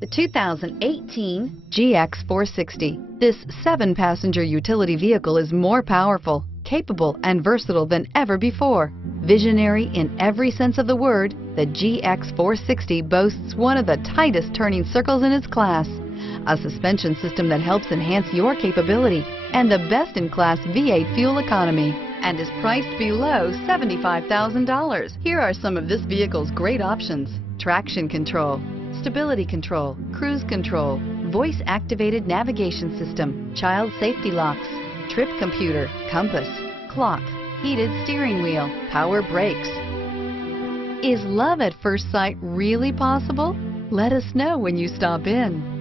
The 2018 GX 460. This 7-passenger utility vehicle is more powerful, capable, and versatile than ever before. Visionary in every sense of the word, the GX 460 boasts one of the tightest turning circles in its class, a suspension system that helps enhance your capability, and the best-in-class V8 fuel economy, and is priced below $75,000. Here are some of this vehicle's great options: traction control, stability control, cruise control, voice-activated navigation system, child safety locks, trip computer, compass, clock, heated steering wheel, power brakes. Is love at first sight really possible? Let us know when you stop in.